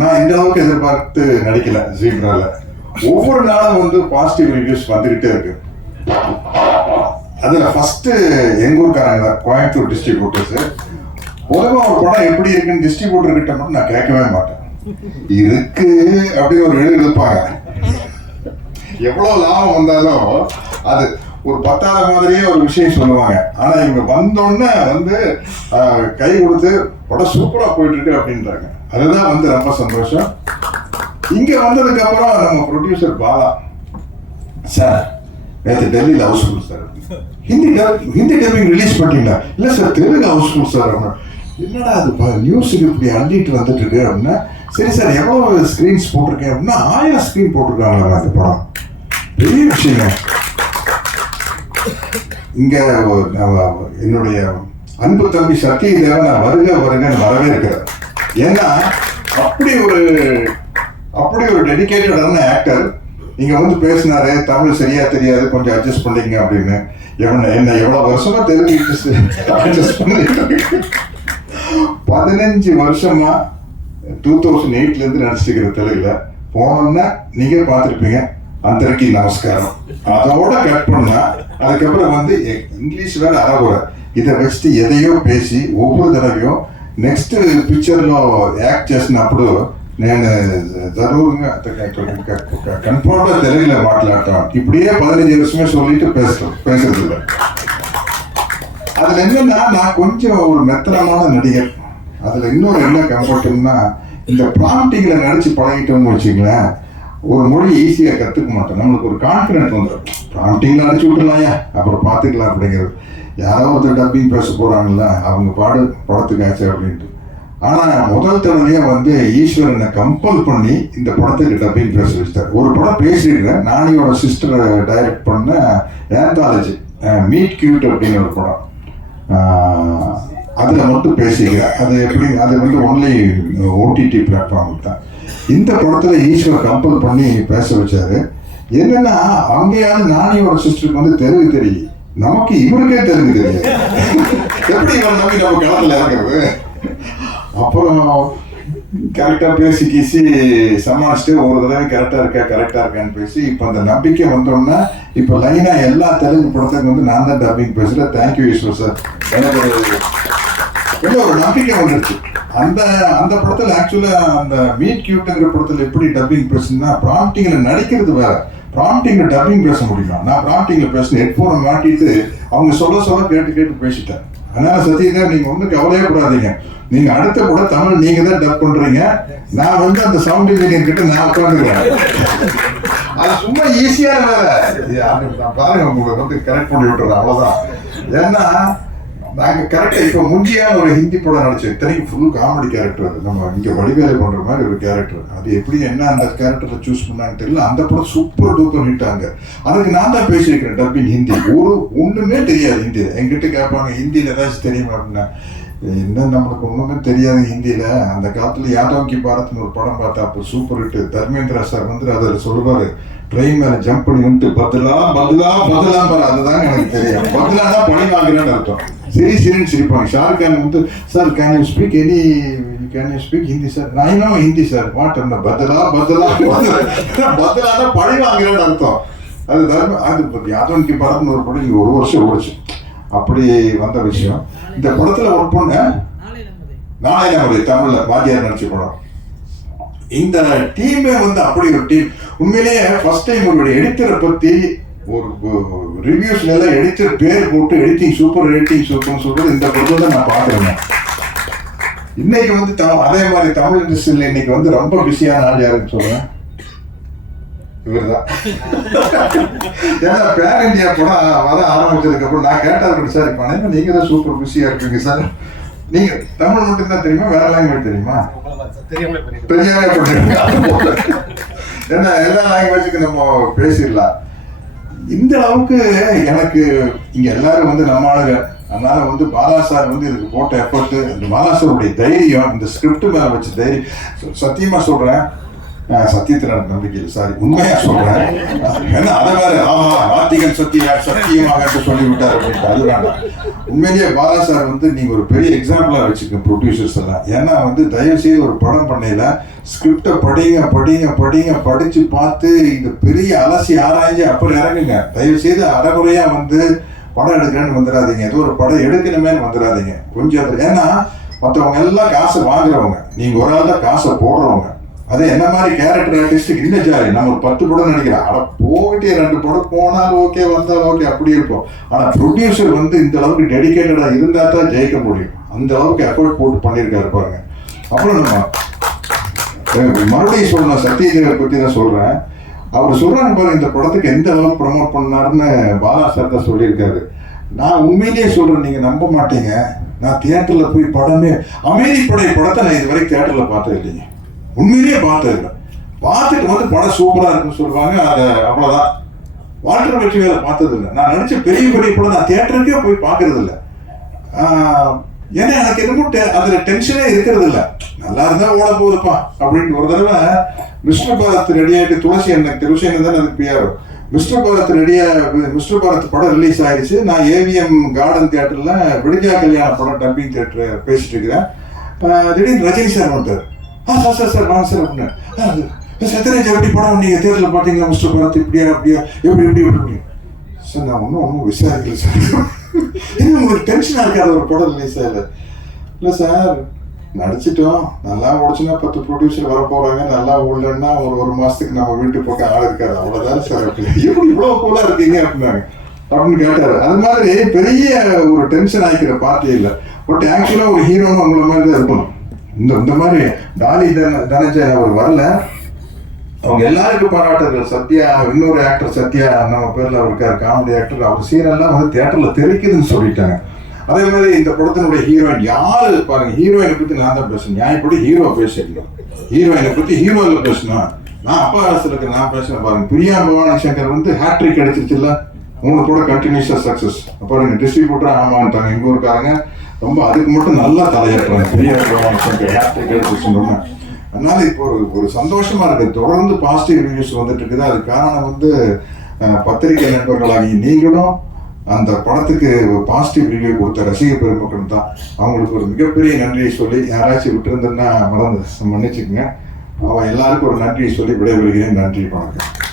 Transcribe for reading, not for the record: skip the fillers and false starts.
நான் இந்த அளவுக்கு எதிர்பார்த்து நடிக்கல ஜீப்ரால. ஒவ்வொரு நாளும் வந்து பாசிட்டிவ் ரிவ்யூஸ் வந்துகிட்டே இருக்கு. அதுல ஃபர்ஸ்ட் எங்க ஊருக்காரங்க கோயம்புத்தூர் டிஸ்ட்ரிபியூட்டர்ஸ். பொதுவாக ஒரு படம் எப்படி இருக்குன்னு டிஸ்ட்ரிபியூட்டர் கிட்ட மட்டும் நான் கேட்கவே மாட்டேன். இருக்கு அப்படின்னு ஒரு எழுதிருப்பாங்க. எவ்வளவு லாபம் வந்தாலும் அது ஒரு பத்தாத மாதிரியே ஒரு விஷயம் சொல்லுவாங்க. ஆனா இவங்க வந்தோடனே வந்து கை கொடுத்து படம் சூப்பரா போயிட்டு இருக்கு அப்படின்றாங்க. அதுதான் வந்து ரொம்ப சந்தோஷம். இங்க வந்ததுக்கு அப்புறம் நம்ம ப்ரொடியூசர் பாலா சார் நேற்று டெல்லியில் housefull sir, Hindi dubbing release பண்ணிட்டீங்களா? இல்லை சார் தெலுங்கு ஹவுஸ்ஃபுல் சார். என்னடா அது நியூஸுக்கு இப்படி அள்ளிட்டு வந்துட்டு இருக்கு அப்படின்னா, சரி சார் எவ்வளோ ஸ்க்ரீன்ஸ் போட்டிருக்கேன் அப்படின்னா 1000 ஸ்க்ரீன் போட்டிருக்காங்களா அந்த படம். பெரிய விஷயங்க. இங்க என்னுடைய அன்பு தம்பி சத்யதேவன் வருக வருகன்னு வரவே இருக்கிறார். ஏன்னா அப்படி ஒரு டெடிகேட்டடான ஆக்டர். நீங்க வந்து பேசினாரு தமிழ் சரியா தெரியாது கொஞ்சம் அட்ஜஸ்ட் பண்ணிங்க அப்படின்னு. என்ன எவ்வளவு வருஷமா தெலுங்கு அட்ஜஸ்ட் பண்ணிட்டு 15 வருஷமா 2008 இருந்து நடிச்சிருக்கிற தெலுங்குல போனோம்னா நீங்க பார்த்துருப்பீங்க அந்தரைக்கு நமஸ்காரம். அதோட கட் பண்ணா அதுக்கப்புறம் வந்து இங்கிலீஷ் வேற அறகுறை இதை வச்சுட்டு எதையோ பேசி ஒவ்வொரு தடவையும் நெக்స్ట్ పిక్చర్లో యాక్ట్ చేసినప్పుడు నేను జరూరుగా కన్ఫర్మ్గా తెలుగులో మాట్లాడతాను. இப்படியே 15 வருஷமே சொல்லிட்டு பேசுறது இல்லை. அதுல என்னன்னா நான் கொஞ்சம் ஒரு மெத்தனமான நடிகர். அதுல இன்னொரு என்ன கம்ஃபர்ட்னா இந்த ப்ராம்ப்டிங்ல நடிச்சு பழகிட்டோம்னு வச்சுங்களேன், ஒரு மொழி ஈஸியாக கற்றுக்க மாட்டோம். நம்மளுக்கு ஒரு கான்ஃபிடென்ட் வந்துடும். ப்ராம்ப்டிங்கில் அடிச்சு விட்டுலாயா அப்புறம் பார்த்துக்கலாம் அப்படிங்கிறது. யாரோ ஒருத்தர் டப்பிங் பேச போகிறாங்கல்ல அவங்க படத்துக்காச்சு அப்படின்ட்டு. ஆனால் முதல் தடவையாக வந்து ஈஸ்வரனை கம்பல் பண்ணி இந்த படத்துக்கு டப்பிங் பேச வச்சிட்டார். ஒரு படம் பேசியிருக்கேன், நானியோட சிஸ்டர் டைரக்ட் பண்ண ஆந்தாலஜி மீட் கியூட் அப்படின்னு ஒரு படம். அதில் மட்டும் பேசிக்கிறேன். அது எப்படி அது வந்து ஒன்லி ஓடிடி பிளாட்ஃபார்முக்கு தான். இந்த படத்தில் ஈஸ்வர் கம்பல் பண்ணி பேச வச்சாரு. என்னன்னா அங்கேயாவது நானியோட சிஸ்டருக்கு வந்து தெலுங்கு தெரியும், நமக்கு இவருக்கே தெலுங்கு தெரியாது. எப்படி இவன் நம்பி நம்ம களத்தில் இறங்குறது? அப்புறம் கரெக்டாக பேசி கீசி சமாளிச்சுட்டு ஒரு தடவை கரெக்டாக இருக்கான்னு பேசி இப்போ அந்த நம்பிக்கை வந்தோம்னா இப்போ லைனாக எல்லா தெலுங்கு படத்துக்கு வந்து நான் தான் டப்பிங் பேசுகிறேன். Thank you Eshwar sir. எனக்கு ஒரு நம்பிக்கை வந்துடுச்சு. அந்த படத்தில் ஆக்சுவலாக அந்த மீட் கியூட்டுங்கிற படத்தில் எப்படி டப்பிங் பேசுனா ப்ராம்ப்டிங்கில் நடிக்கிறது வேற, ப்ராம்ப்டிங்கில் டப்பிங் பேச முடியுமா? நான் ப்ராம்ப்டிங்கில் பேசினேன், ஹெட்ஃபோனை மாட்டிட்டு அவங்க சொல்ல கேட்டு பேசிட்டேன். அதனால சத்யதேவ் நீங்க ஒன்றும் கவலையே கூடாதீங்க. நீங்க அடுத்த கூட தமிழ் நீங்க தான் டப் பண்றீங்க. நான் வந்து அந்த சவுண்ட் இன்ஜினியர் கிட்ட நான் உட்காந்துக்கிறேன். அது சும்மா ஈஸியான வேலை. பாருங்க உங்களுக்கு வந்து கரெக்ட் பண்ணி விட்டுறேன், அவ்வளவுதான். ஏன்னா நாங்கள் கரெக்டாக இப்போ முந்தியான ஒரு ஹிந்தி படம் நடிச்சோம். இத்தனைக்கு ஃபுல் காமெடி கேரக்டர். அது நம்ம இங்கே வடிவேலை பண்ணுற மாதிரி ஒரு கேரக்டர். அது எப்படி என்ன அந்த கேரக்டரை சூஸ் பண்ணாங்கன்னு தெரியல. அந்த படம் சூப்பர் டூப்பர் ஹிட்டாங்க. அதுக்கு நான் தான் பேசியிருக்கிறேன் டப்பிங் ஹிந்தி. ஒன்றுமே தெரியாது ஹிந்தியில். என்கிட்ட கேட்பாங்க ஹிந்தியில் ஏதாச்சும் தெரியுமா அப்படின்னா, என்ன நம்மளுக்கு ஒன்றுமே தெரியாது ஹிந்தியில். அந்த காலத்தில் யாதவ் கி பாரத்னு ஒரு படம் பார்த்தா அப்போ சூப்பர் ஹிட்டு. தர்மேந்திரா சார் வந்து அதில் சொல்லுவார், ட்ரெயின் மேலே ஜம்ப் பண்ணி வந்துட்டு பதிலா பாரு. அதுதான் எனக்கு தெரியும். பதிலானா பணி வாங்குறேன்னு அர்த்தம். சரின்னு சிரிப்பாங்க. ஷாருக் கான் வந்து sir can you speak Hindi sir? நான் நோ ஹிந்தி சார். வாட் அந்த பதிலானா பழி வாங்குறேன்னு அர்த்தம். அது யாதவ் கி பாரத்னு ஒரு படம் இங்கே 1 வருஷம் ஓடிச்சு. அப்படி வந்த விஷயம். இந்த படத்துல ஒர்க் பண்ண நாளை நம்முடைய தமிழ்ல வாத்தியார் நடிச்ச படம். இந்த டீமே வந்து அப்படி ஒரு டீம். உண்மையிலேயே ஃபர்ஸ்ட் டைம் உங்களுடைய எடிட்டரை பத்தி ஒரு ரிவ்யூஸ்ல எல்லாம் எடிட்டர் பேர் போட்டு எடிட்டிங் சூப்பர்னு சொல்றது இந்த படத்துல தான் நான் பாக்குறேன். இன்னைக்கு வந்து அதே மாதிரி தமிழ் இண்டஸ்ட்ரியில இன்னைக்கு வந்து ரொம்ப பிஸியான ஆள் யாருன்னு சொல்றேன், இவர்தான். ஏன்னா பேர் இந்தியா படம் வர ஆரம்பிச்சதுக்கு அப்புறம் நான் கேட்டது சார் இப்போ நீங்க தான் சூப்பர் பிஸியா இருப்பீங்க சார். நீங்க தமிழ் மட்டும் தான் தெரியுமா, வேற லாங்குவேஜ் தெரியுமா? தெரியாம பண்ணுறீங்க. ஏன்னா எல்லா லாங்குவேஜுக்கு நம்ம பேசிடலாம். இந்த அளவுக்கு எனக்கு இங்க எல்லாரும் வந்து நம்ம ஆளுங்க. அதனால வந்து பாலா சார் வந்து இதுக்கு போட்ட எஃபர்ட், இந்த பாலா சாருடைய தைரியம், இந்த ஸ்கிரிப்ட் மேல வச்ச தைரியம், சத்தியமா சொல்றேன். சத்தியத்தில் எனக்கு நம்பிக்கை இல்லை, சாரி, உண்மையா சொல்றேன். ஏன்னா அதை வேற ஆத்திகன் சத்தியமாக சொல்லிவிட்டார் அப்படின்ட்டு அது வேண்டாம். உண்மையிலேயே பாலா சார் வந்து நீங்க ஒரு பெரிய எக்ஸாம்பிளா வச்சுக்கோங்க ப்ரொடியூசர்ஸ் எல்லாம். ஏன்னா வந்து தயவு செய்து ஒரு படம் பண்ணையில ஸ்கிரிப்டை படிச்சு பார்த்து இந்த பெரிய அலசி ஆராய்ஞ்சு அப்புறம் இறங்குங்க. தயவு செய்து அறகுறையா வந்து படம் எடுக்கிறேன்னு வந்துடாதீங்க, ஏதோ ஒரு படம் எடுக்கணுமேன்னு வந்துடாதீங்க. கொஞ்சம் ஏன்னா மற்றவங்க எல்லாம் காசை வாங்குறவங்க, நீங்க ஒரு ஆள் தான் காசை போடுறவங்க. அதே என்ன மாதிரி கேரக்டர் ஆர்டிஸ்டுக்கு இந்த ஜாலி, நம்ம ஒரு 10 படம் நடிக்கிறோம், ஆனா போயிட்டே 2 படம் போனாலும் ஓகே வந்தாலும் ஓகே அப்படி இருக்கும். ஆனா ப்ரொடியூசர் வந்து இந்த அளவுக்கு டெடிகேட்டடா இருந்தா தான் ஜெயிக்க முடியும். அந்த அளவுக்கு எஃபர்ட் போட்டு பண்ணியிருக்காரு பாருங்க. அப்புறம் நம்ம மறுபடியும் சொல்லணும், சத்யதேவை பத்தி தான் சொல்றேன். அவர் சொல்றாங்க பாருங்க, இந்த படத்துக்கு எந்த அளவுக்கு ப்ரமோட் பண்ணாருன்னு பாலா சார் தான் சொல்லியிருக்காரு. நான் உண்மையிலேயே சொல்றேன், நீங்க நம்ப மாட்டீங்க, நான் தியேட்டர்ல போய் படமே அமைதிப்படை படத்தை நான் இது வரைக்கும் தியேட்டர்ல பார்த்தது இல்லைங்க. உண்மையிலேயே பார்த்தது இல்லை. பார்த்துட்டு வந்து படம் சூப்பரா இருக்குன்னு சொல்லுவாங்க, அதை அவ்வளவுதான். வால்டர் வெற்றி வேலை பார்த்தது இல்லை. நான் நடிச்ச பெரிய படம் நான் தியேட்டருக்கே போய் பார்க்கறது இல்லை. ஏன்னா எனக்கு என்னமோ அதுல டென்ஷனே இருக்கிறது இல்லை. நல்லா இருந்தா ஓட போகுதுப்பா அப்படின்னு. ஒரு தடவை மிஸ்டர் பாரத் ரெடி ஆகிட்டு துளசி அண்ணன் தானே அதுக்கு பிஆர். மிஸ்டர் பாரத் படம் ரிலீஸ் ஆயிடுச்சு. நான் ஏவிஎம் கார்டன் தியேட்டர்ல விடுஜா கல்யாண படம் டப்பிங் தியேட்டர் பேசிட்டு இருக்கிறேன். திடீர்னு ரஜினி சார் வந்தார். சார் வாங்க சார் அப்படின்னு. சத்யராஜ் எப்படி படம் நீங்க தியேட்டர்ல பாத்தீங்களா மிஸ்டர் பாரத், இப்படியா எப்படி சார்? நான் ஒன்றும் விசாரிக்கல சார். என்ன உங்களுக்கு டென்ஷனா இருக்காது ஒரு படம் ரிலீஸ் ஆகல? இல்லை சார், நடிச்சிட்டோம், நல்லா ஓடிச்சுன்னா 10 ப்ரொடியூசர் வர போறாங்க, நல்லா ஓடலன்னா ஒரு மாசத்துக்கு நம்ம வீட்டு பக்கம் ஆள் இருக்காது, அவ்வளவுதான் சார். எப்படி இவ்வளவு கூலா இருக்கீங்க அப்படின்னு கேட்டாரு. அது மாதிரி பெரிய ஒரு டென்ஷன் ஆகிக்கிற பார்ட்டி இல்லை. பட் ஆக்சுவலா ஒரு ஹீரோன்னு உங்களை மாதிரி தான் இருக்கணும். இந்த மாதிரி டாலி தனஞ்சய் அவர் வரல, அவங்க எல்லாருக்கும் பாராட்டுகள். சத்யா, இன்னொரு ஆக்டர் சத்யா நம்ம பேர்ல இருக்காரு, காமெடி ஆக்டர், அவர் சீரெல்லாம் வந்து தியேட்டர்ல தெரிக்குதுன்னு சொல்லிட்டாங்க. அதே மாதிரி இந்த படத்தினுடைய ஹீரோயின் யாரு பாருங்க, ஹீரோயினை பத்தி நான் தான் பேசணும், நியாயப்படி ஹீரோ பேசிக்கணும். ஹீரோயினை பத்தி ஹீரோல பேசணும். நான் அப்பா அரசுல இருக்க நான் பேசுறேன் பாருங்க. பிரியா பவானி சங்கர் வந்து ஹேட்ரிக் அடிச்சிருச்சுல்ல, 3 படம் கண்டினியூஸா சக்சஸ். பாருங்க டிஸ்ட்ரிபியூட்டர் ஆமான்ட்டாங்க எங்க ஊருக்காரங்க, ரொம்ப அதுக்கு மட்டும் நல்லா தலையாட்டுறாங்க. பிரியா பவானி சங்கர் ஹேட்ரிக் அடிச்சிருச்சு. அதனால இப்போ ஒரு சந்தோஷமா இருக்கு, தொடர்ந்து பாசிட்டிவ் ரிவ்யூஸ் வந்துட்டு இருக்குது. அது காரணம் வந்து பத்திரிகை நண்பர்களாகி நீங்களும் அந்த படத்துக்கு பாசிட்டிவ் ரிவ்யூ கொடுத்த ரசிக பெருமக்கள் தான். அவங்களுக்கு ஒரு மிகப்பெரிய நன்றியை சொல்லி, யாராச்சும் விட்டு இருந்தேன்னா மன்னிச்சுக்குங்க. அவன் எல்லாருக்கும் ஒரு நன்றியை சொல்லி விடைபெறுகிறேன். நன்றி, வணக்கம்.